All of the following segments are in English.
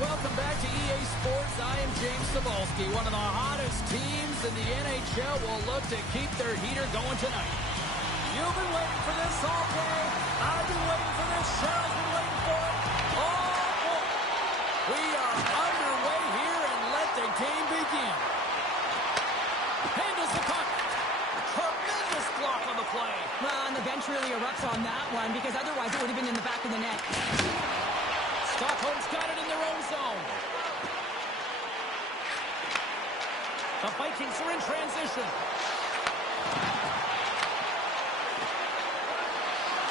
welcome back to EA Sports. I am James Cebulski. One of the hottest teams in the NHL will look to keep their heater going tonight. You've been waiting for this all day. I've been waiting for this. Cheryl's been waiting for it. Oh, boy. We are underway here, and let the game begin. Handles the puck. Tremendous block on the play. Well, and the bench really erupts on that one, because otherwise it would have been in the back of the net. Stockholm's got it in their own zone. The Vikings are in transition.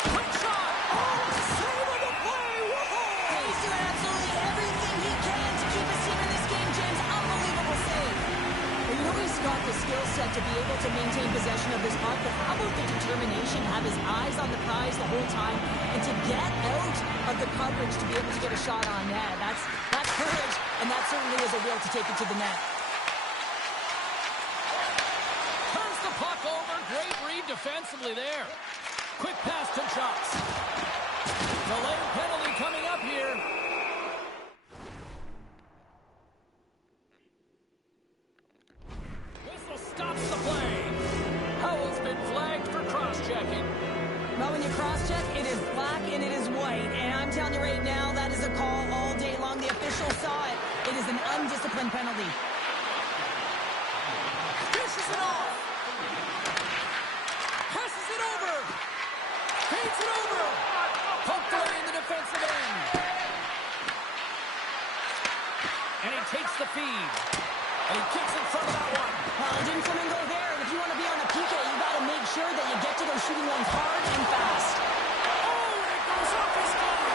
Quick shot! Oh, save on the play! Whoa! He's doing absolutely everything he can to keep his team in this game, James. Unbelievable save. Well, you know he's got the skill set to be able to maintain possession of this puck, but how about the determination, have his eyes on the prize the whole time, and to get out of the coverage to be able to get a shot on net. That's courage, and that certainly is a will to take it to the net. Turns the puck over. Great read defensively there. Quick pass to Chops. Delayed penalty coming up here. Whistle stops the play. Howell's been flagged for cross-checking. Well, when you cross-check, it is black and it is white. And I'm telling you right now, that is a call all day long. The official saw it. It is an undisciplined penalty. Dishes it off. Passes it over. Feeds it over. Poked away in the defensive end. And he takes the feed. And he kicks in front of that one. Well, didn't Flamingo there. And if you want to be on a PK, you got to make sure that you get to those shooting lanes hard and fast. Oh, and it goes off his glove.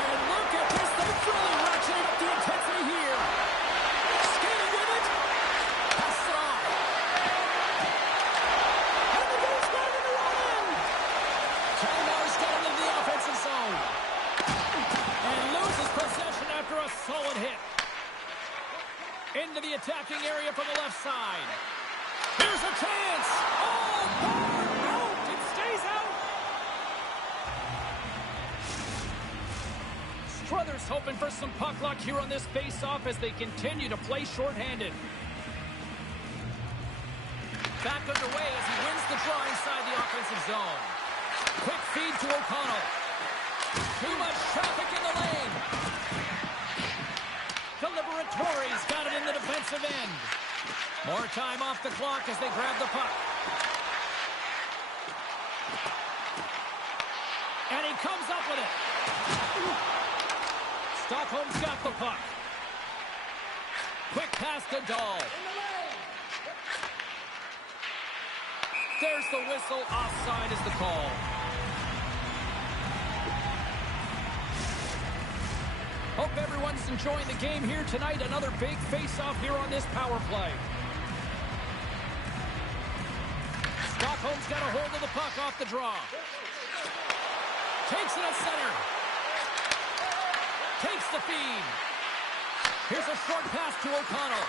And look at this. They're really ratcheting up the intensity here. Skating with it. Pass it off. And the goal's back in the run. Kalmar's got into the offensive zone. And loses possession after a solid hit. Into the attacking area from the left side. Here's a chance. Oh, bar out. It stays out. Struthers hoping for some puck luck here on this face-off as they continue to play shorthanded. Back underway as he wins the draw inside the offensive zone. Quick feed to O'Connell. Too much traffic in the lane. Deliberatory's got it in the defensive end. More time off the clock as they grab the puck. And he comes up with it. Stockholm's got the puck. Quick pass to Dahl. There's the whistle. Offside is the call. Hope everyone's enjoying the game here tonight. Another big face-off here on this power play. Stockholm's got a hold of the puck off the draw. Takes it at center. Takes the feed. Here's a short pass to O'Connell.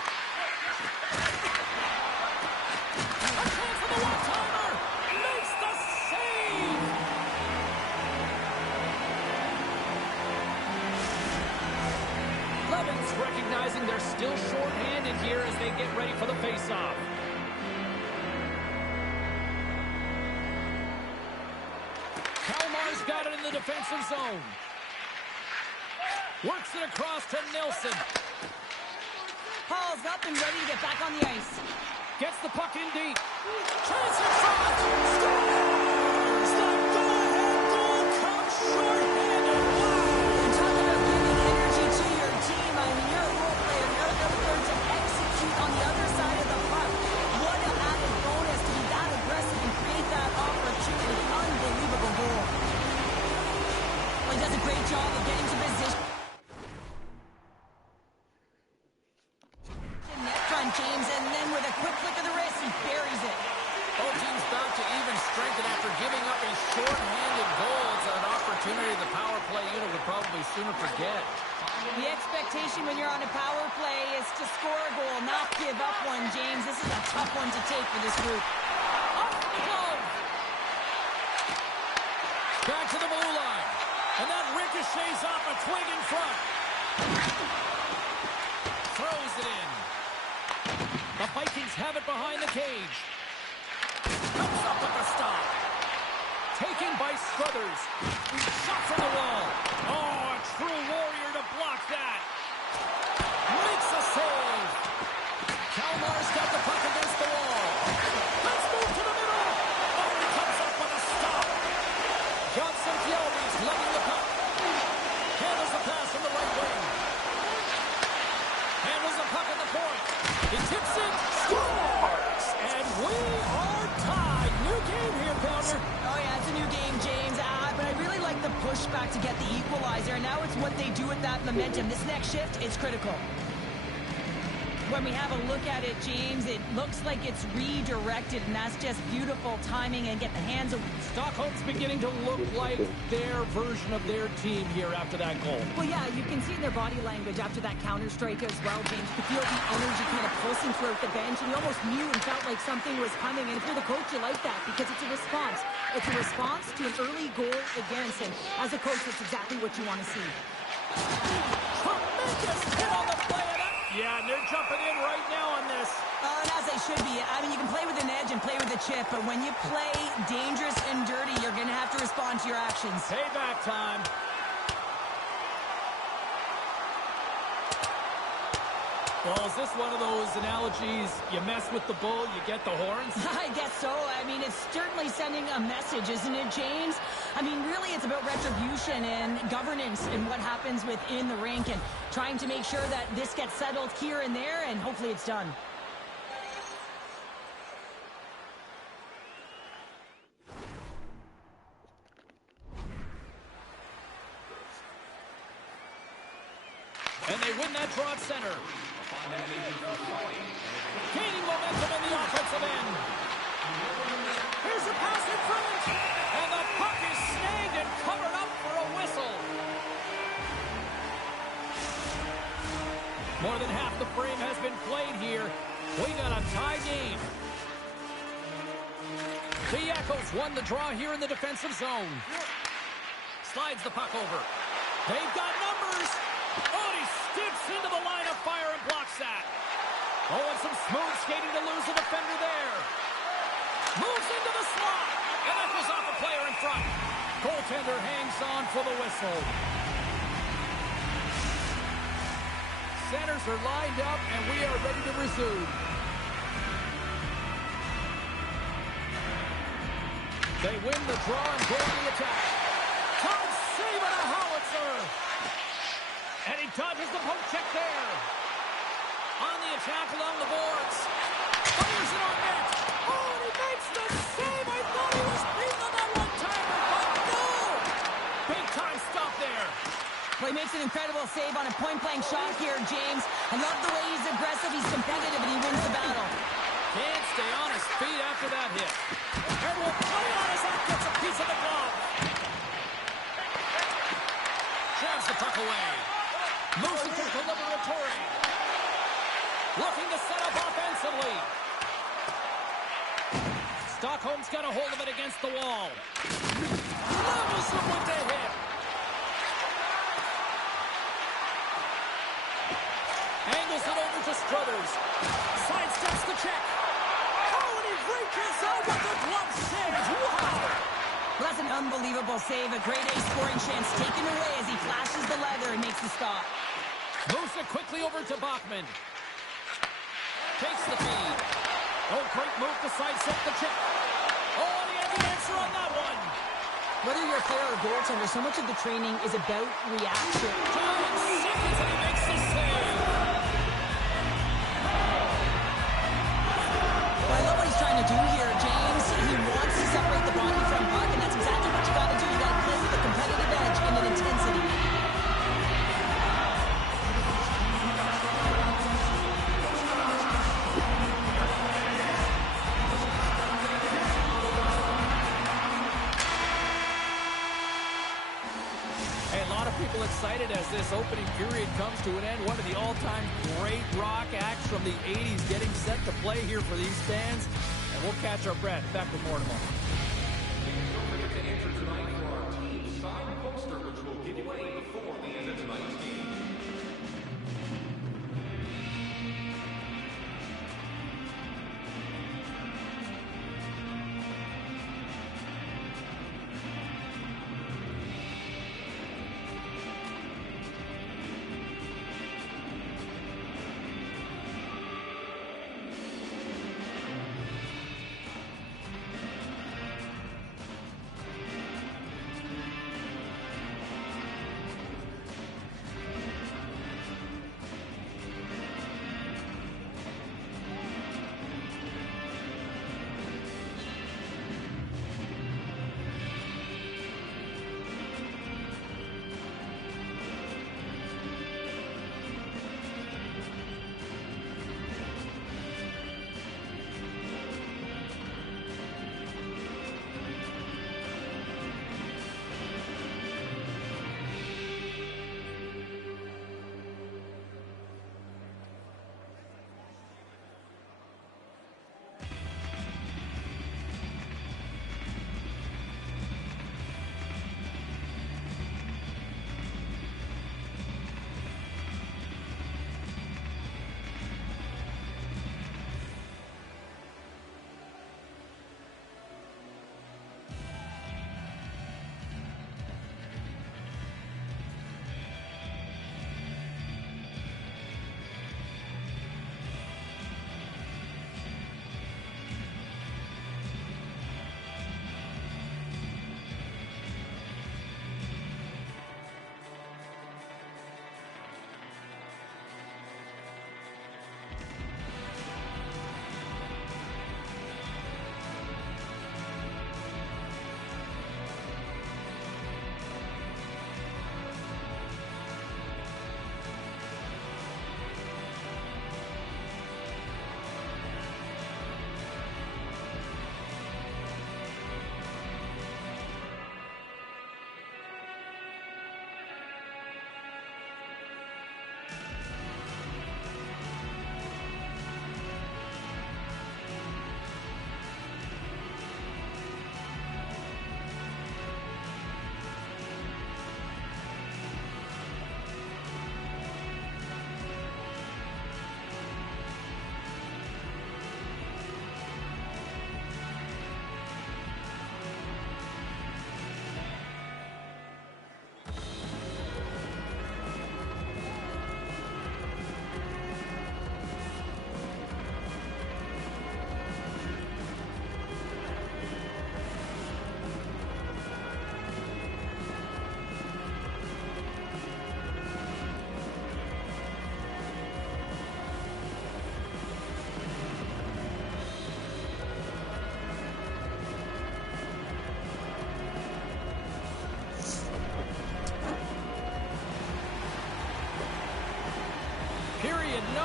A chance for the one-timer. Makes the save. Levin's recognizing they're still short-handed here as they get ready for the face-off. Kalmar's got it in the defensive zone. Works it across to Nelson. Hall's up and ready to get back on the ice. Gets the puck in deep. Chance in front. Scores! The go-ahead goal comes short-handed. Wow! And talk about giving energy to your team. I mean, you're a role player. You're out there to execute on the other side of the puck. What an added bonus to be that aggressive and create that opportunity. Unbelievable goal. Well, he does a great job of getting to position. James, and then with a quick flick of the wrist, he buries it. Both teams back to even strength, and after giving up a short-handed goal, it's an opportunity the power play unit would probably sooner forget. The expectation when you're on a power play is to score a goal, not give up one, James. This is a tough one to take for this group. Up the glove. Back to the blue line. And that ricochets off a twig in front. Throws it in. The Vikings have it behind the cage. Comes up with the stop. Taken by Struthers. Shot from the wall. Oh, a true warrior to block that. Makes a save. Kalmar's got the puck against the wall. Let's move to the middle. Oh, he comes up with a stop. Johnson Fjellby's lugging the puck. Handles the pass from the right wing. Handles the puck at the point. He tips it. Scores! And we are tied. New game here, Pounder. Oh, yeah, it's a new game, James. But I really like the pushback to get the equalizer. And now it's what they do with that momentum. This next shift is critical. When we have a look at it, James, it looks like it's redirected, and that's just beautiful timing and get the hands of... Stockholm's beginning to look like their version of their team here after that goal. Well, yeah, you can see in their body language after that counter strike as well, James. You can feel the energy kind of pulsing throughout the bench, and you almost knew and felt like something was coming. And if you're the coach, you like that because it's a response. It's a response to an early goal against, and as a coach, that's exactly what you want to see. Tremendous hit on the play of that. Yeah, and they're jumping in right now on this. And as they should be. I mean, you can play with an edge and play with a chip, but when you play dangerous and dirty, you're going to have to respond to your actions. Payback time. Well, is this one of those analogies, you mess with the bull, you get the horns? I guess so. I mean, it's certainly sending a message, isn't it, James? I mean, really, it's about retribution and governance and what happens within the rink and trying to make sure that this gets settled here and there, and hopefully it's done. And they win that draw at center. Gaining momentum in the offensive end. Here's a pass in front. And the puck is snagged and covered up for a whistle. More than half the frame has been played here. We got a tie game. The Yakos won the draw here in the defensive zone. Slides the puck over. They've got numbers. Oh, he steps into the line of fire and blocks that. Oh, and some smooth skating to lose the defender there. Moves into the slot. And that goes off a player in front. Goaltender hangs on for the whistle. Centers are lined up, and we are ready to resume. They win the draw and go on the attack. Todd saving a howitzer. And he dodges the poke check there. On the attack along the boards. Fires it on net. Oh, and he makes the save. I thought he was beating on that one-timer, but no! Big time stop there. Well, he makes an incredible save on a point-blank shot here, James. I love the way he's aggressive, he's competitive, and he wins the battle. Can't stay on his feet after that hit. And will play on as that gets a piece of the glove. Jabs the puck away. Moves it to Liberatore. Looking to set up offensively. Stockholm's got a hold of it against the wall. Levels him with the hit. Angles it over to Struthers. Sidesteps the check. Oh, and he reaches out with the glove save. Wow! Well, that's an unbelievable save. A grade A scoring chance taken away as he flashes the leather and makes the stop. Moves it quickly over to Bachman. Takes the feed. Oh, great move to sidestep the check. Oh, and he had the answer on that one. Whether you're a player or goaltender, so much of the training is about reaction. 2 seconds and he makes the save. Well, I love what he's trying to do here, James. He wants to separate the body from puck, and that's exactly what you got to do. You got to play with a competitive edge and an intensity. People excited as this opening period comes to an end. One of the all-time great rock acts from the 80s getting set to play here for these fans. And we'll catch our breath. Back with more tomorrow. Don't forget to enter tonight for our team signed poster, which will give away before the end of tonight's game.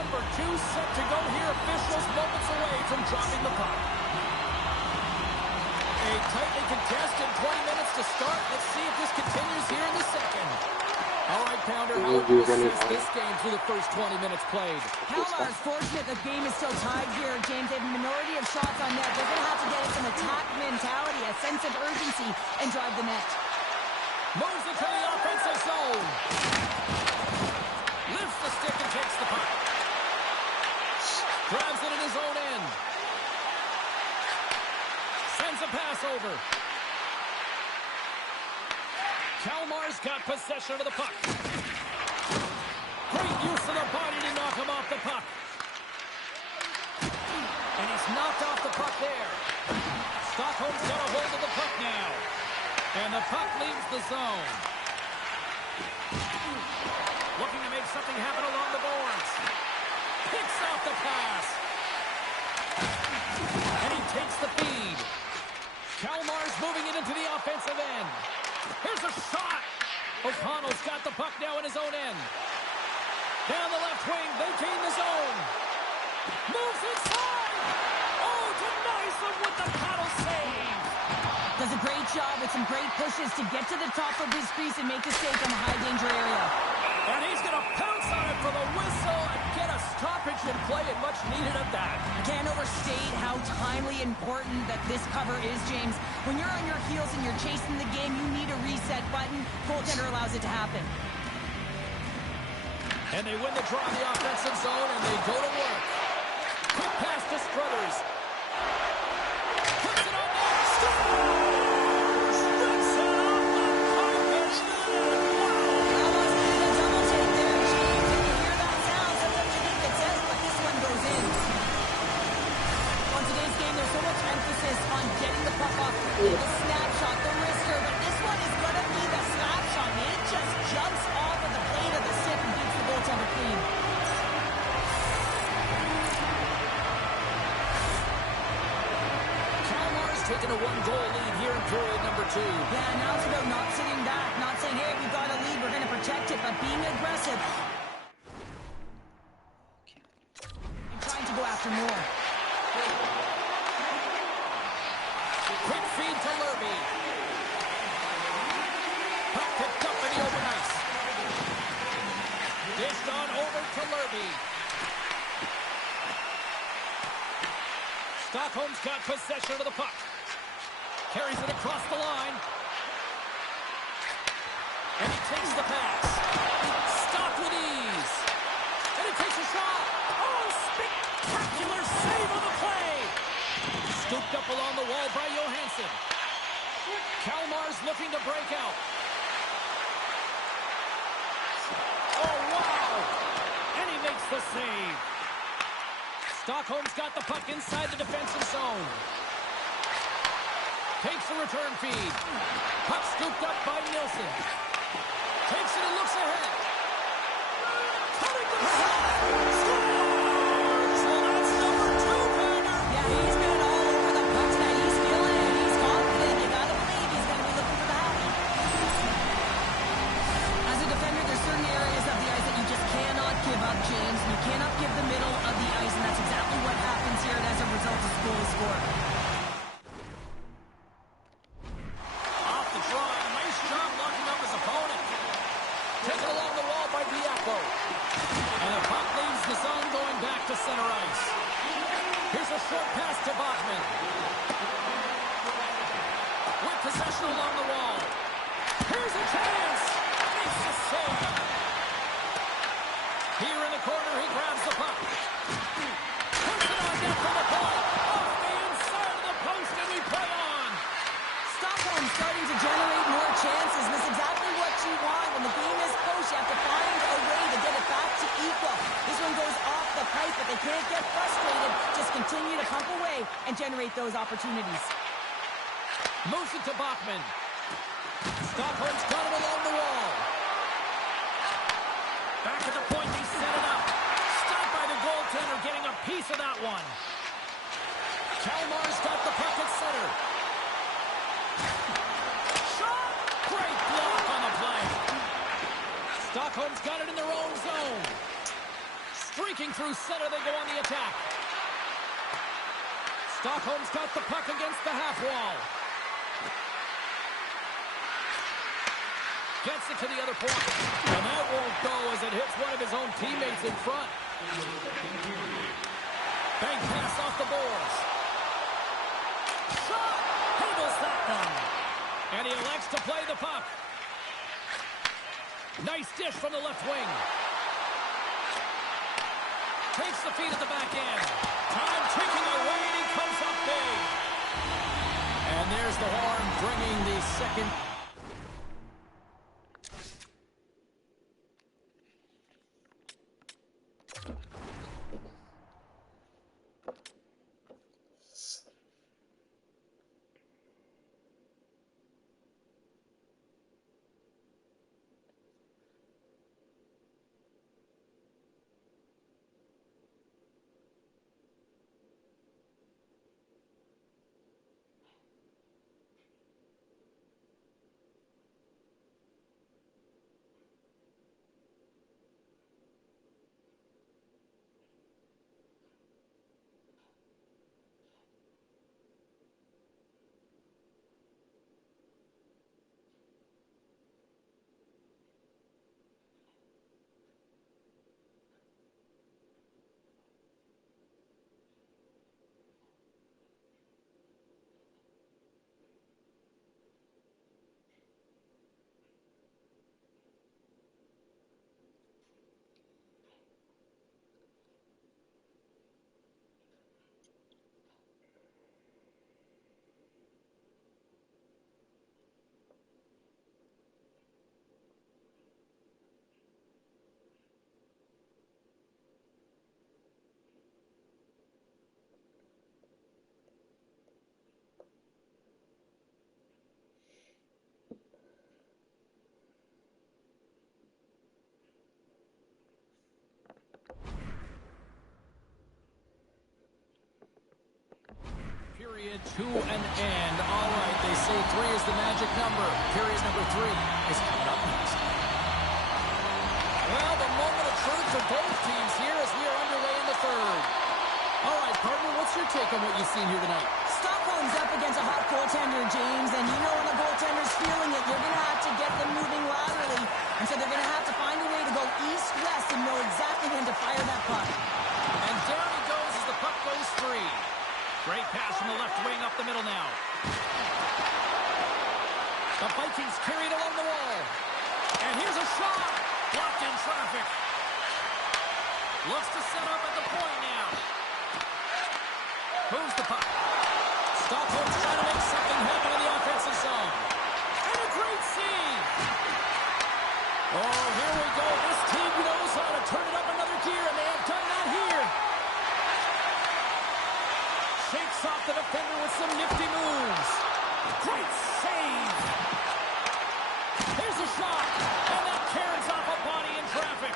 number 2 set to go here. Officials moments away from dropping the puck. A tightly contested 20 minutes to start. Let's see if this continues here in the second. All right, Pounder, how would you assess this game through the first 20 minutes played? Kalmar is fortunate the game is still tied here, James. They have a minority of shots on net. They're going to have to get us an attack mentality, a sense of urgency, and drive the net. Moves into the offensive zone. Lifts the stick and takes the puck. Grabs it in his own end. Sends a pass over. Kalmar's got possession of the puck. Great use of the body to knock him off the puck. And he's knocked off the puck there. Stockholm's got a hold of the puck now. And the puck leaves the zone. Looking to make something happen along the boards. Picks off the pass. And he takes the feed. Kalmar's moving it into the offensive end. Here's a shot. O'Connell's got the puck now in his own end. Down the left wing, they gain the zone. Moves inside. Oh, denies him with the paddle save. Does a great job with some great pushes to get to the top of his crease and make a save on the high danger area. And he's going to pounce on it for the whistle and get a stoppage in play, and much needed at that. I can't overstate how timely important that this cover is, James. When you're on your heels and you're chasing the game, you need a reset button. Goaltender allows it to happen. And they win the draw in the offensive zone, and they go to work. Quick pass to Struthers. Puts it on net. Scores! Rips it off the carpet. Almost did a double take there, James. When you hear that sound, sometimes you think it's it, but this one goes in. On today's game, there's so much emphasis on getting the puck off quickly, the snapshot, the wrister, but this one is going to be the slap shot. It just jumps off of the blade of the stick and beats the goaltender clean. Kalmar's taking a 1-goal lead here in period number 2. Yeah, now it's about not sitting back, not saying, hey, we got a lead, we're going to protect it, but being aggressive and trying to go after more. Quick feed to Lerby. Puck picked up in the open ice. Dished on over to Lerby. Stockholm's got possession of the puck. Carries it across the line. And he takes the pass. Stopped with ease. And he takes a shot. Oh, spectacular save on the play. Scooped up along the wall by Johansson. Kalmar's looking to break out. Oh, wow! And he makes the save. Stockholm's got the puck inside the defensive zone. Takes the return feed. Puck scooped up by Nielsen. Takes it and looks ahead. Cutting the shot. Scores! Well, that's number 2, Pounder. Yeah, he's been all over the puck tonight. He's feeling it. He's confident. You gotta believe he's gonna be looking for the happy. As a defender, there's certain areas of the ice that you just cannot give up, James. You cannot give the middle of the ice, and that's exactly what happens here, and as a result, this goal is scored. Off the draw. Nice job locking up his opponent. Taken along the wall by Diaco. And the puck leaves the zone going back to center ice. Here's a short pass to Bachman. With possession along the wall. Here's a chance. Makes the save. Here in the corner, he grabs the puck. Puts it on net from the point. Off the inside of the post, and we play on. Stockholm starting to generate more chances. This is exactly what you want. When the game is close, you have to find a way to get it back to equal. This one goes off the pipe, but they can't get frustrated. Just continue to pump away and generate those opportunities. Moves it to Bachman. Stockholm's got it along the wall. Back at the point, they set it up. Stopped by the goaltender, getting a piece of that one. Kalmar's got the puck at center. Shot! Great block on the play. Stockholm's got it in their own zone. Streaking through center, they go on the attack. Stockholm's got the puck against the half wall. Gets it to the other point. And that won't go as it hits one of his own teammates in front. Bank pass off the boards. Shot! Handles that one. And he elects to play the puck. Nice dish from the left wing. Takes the feed at the back end. Time ticking away, and he comes up big. And there's the horn bringing the second. Period to an end. All right, they say 3 is the magic number. Period number 3 is coming up next. Well, the moment of truth for both teams here as we are underway in the third. All right, partner, what's your take on what you've seen here tonight? Stockholm's up against a hot goaltender, James, and you know when the goaltender's feeling it, you're going to have to get them moving laterally. And so they're going to have to find a way to go east-west and know exactly when to fire that puck. And down he goes as the puck goes free. Great pass from the left wing up the middle now. The Vikings carried along the wall. And here's a shot. Blocked in traffic. Looks to set up at the point now. Moves the puck. Stockholm's trying to make something happen in the offensive zone. And a great save. Oh, here we go. This team knows how to turn it up another gear, and they have done that here. Shakes off the defender with some nifty moves. Great save. Here's a shot. And that carries off a body in traffic.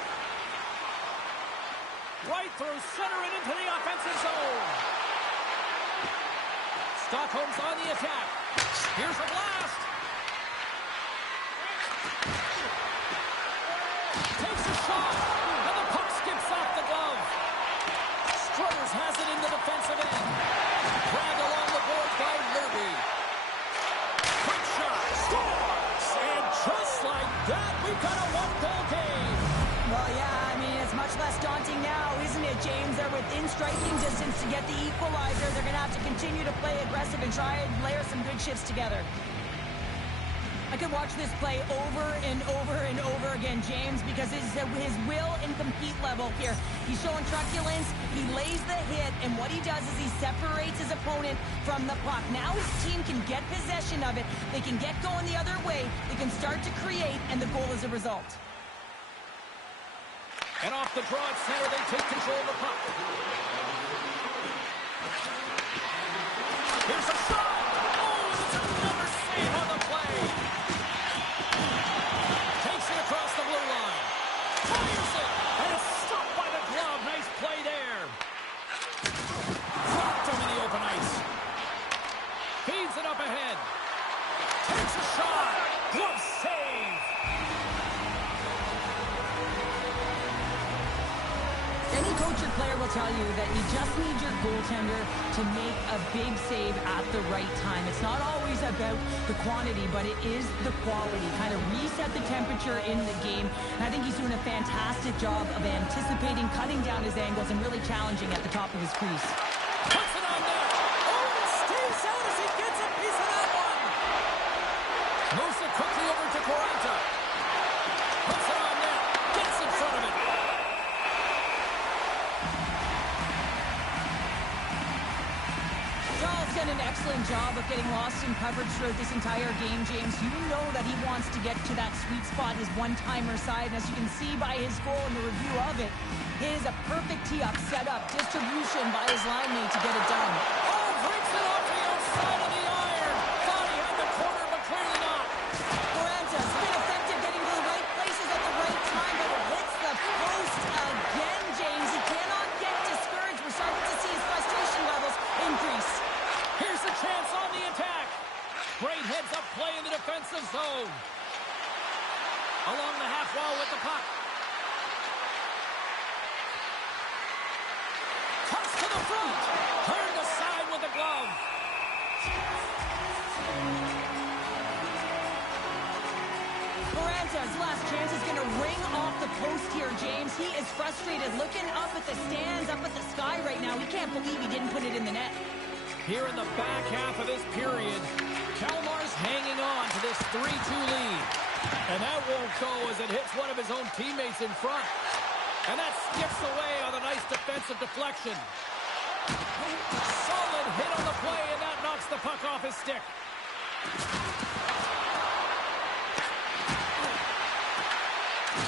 Right through center and into the offensive zone. Stockholm's on the attack. Here's a blast. Takes a shot. And the puck skips off the glove. Struthers has it in the defensive end. Dragged along the board by Lerby. Quick shot. Scores. And just like that, we've got a one-goal game. Well, yeah, I mean, it's much less daunting now, isn't it, James? They're within striking distance to get the equalizer. They're going to have to continue to play aggressive and try and layer some good shifts together. I could watch this play over and over and over again, James, because his will and compete level here. He's showing truculence, he lays the hit, and what he does is he separates his opponent from the puck. Now his team can get possession of it, they can get going the other way, they can start to create, and the goal is a result. And off the draw at center, they take control of the puck. Here's a shot! Oh, it's another save on the play! Takes it across the blue line. Fires it! And it's stopped by the glove. Nice play there. Dropped him in the open ice. Feeds it up ahead. Takes a shot. Glove save. Any coach or player will tell you that you just need your goaltender to make a big save at the right time. It's not always about the quantity, but it is the quality. Kind of reset the temperature in the game. And I think he's doing a fantastic job of anticipating, cutting down his angles, and really challenging at the top of his crease. Puts it on net. Oh, and stays out as he gets a piece of that one. Moves it quickly over to Quaranta. Puts it on net. Gets in front of it. Dahl's done an excellent job of getting lost in coverage throughout this entire game, James. You know that he wants to get to that sweet spot, his one-timer side. And as you can see by his goal in the review of it, it is a perfect tee-up, set-up, distribution by his line mate to get it done. Oh, breaks it off the outside of the iron. Thought he had the corner, but clearly not. Quaranta's been effective getting to the right places at the right time, but it hits the post again, James. He cannot get discouraged. We're starting to see his frustration levels increase. Here's the chance on the attack. Great heads-up play in the defensive zone. Along the half wall with the puck. Toss to the front. Turned aside with a glove. Quaranta's last chance is going to ring off the post here, James. He is frustrated, looking up at the stands, up at the sky right now. He can't believe he didn't put it in the net. Here in the back half of this period, Kalmar's hanging on to this 3-2 lead. And that won't go as it hits one of his own teammates in front. And that skips away on a nice defensive deflection. Solid hit on the play, and that knocks the puck off his stick.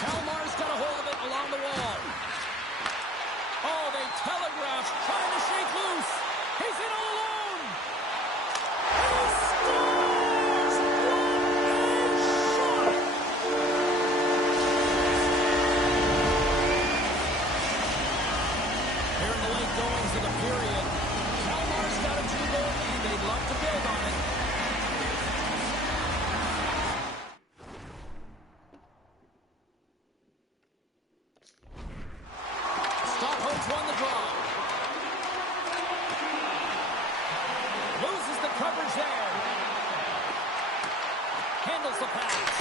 Kalmar's got a hold of it along the wall. Oh, they telegraph, trying to shake loose. He's in all alone. He scores! What a shot! Here in the late goings of the period, Kalmar's got a 2-goal lead. They'd love to build on it. Stockholm's won the draw. Loses the coverage there. Handles the pass.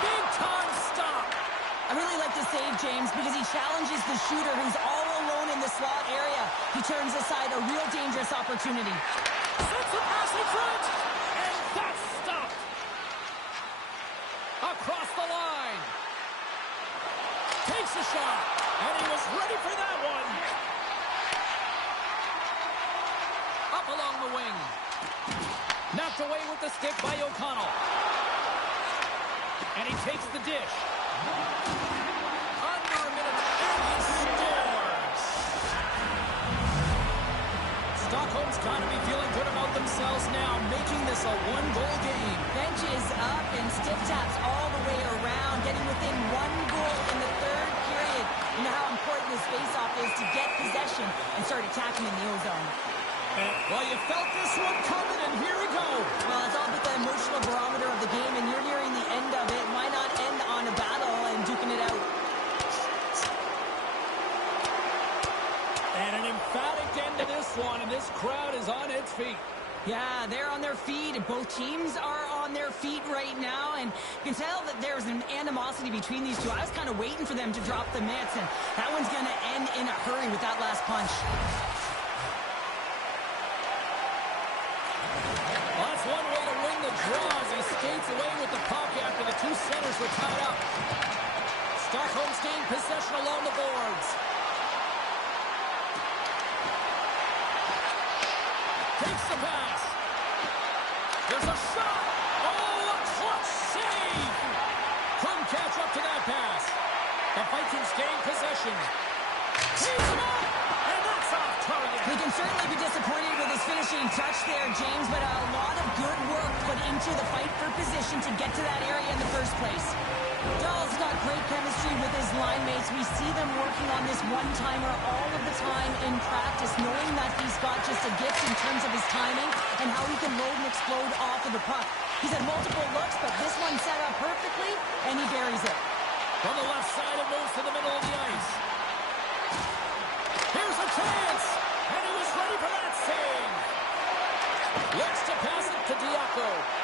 Big time stop. I really like the save, James, because he challenges the shooter who's all alone in the slot area. He turns aside a real dangerous opportunity. Sends a pass in front. And that's stopped. Across the line. Takes a shot. And he was ready for that one. Up along the wing. Knocked away with the stick by O'Connell. And he takes the dish. Under a minute, and he scores. Stockholm's got to be feeling good about themselves now, making this a one-goal game. Benches up and stiff taps all the way around, getting within 1 goal in the third period. You know how important this faceoff is to get possession and start attacking in the O-zone. Well, you felt this one coming, and here we go. Well, it's all about the emotional barometer of the game, and you're nearing the end of it. Why not end on a battle and duking it out? And an emphatic end to this one, and this crowd is on its feet. Yeah, they're on their feet. Both teams are on their feet right now, and you can tell that there's an animosity between these two. I was kind of waiting for them to drop the mitts, and that one's going to end in a hurry with that last punch. Well, that's one way to win the draw as he skates away with the puck after the two centers were tied up. Stockholm's gained possession along the boards. Takes the pass. There's a shot. Oh, a clutch save. Couldn't catch up to that pass. The Vikings gain possession. He's up, and that's off target. We can certainly be disappointed with his finishing touch there, James, but a lot of good work put into the fight for position to get to that area in the first place. Dahl's got great chemistry with his line mates. We see them working on this one-timer all of the time in practice, knowing that he's got just a gift in terms of his timing and how he can load and explode off of the puck. He's had multiple looks, but this one set up perfectly, and he buries it. From the left side, it moves to the middle of the ice. He chance. And he was ready for that save. Looks to pass it to Diaco.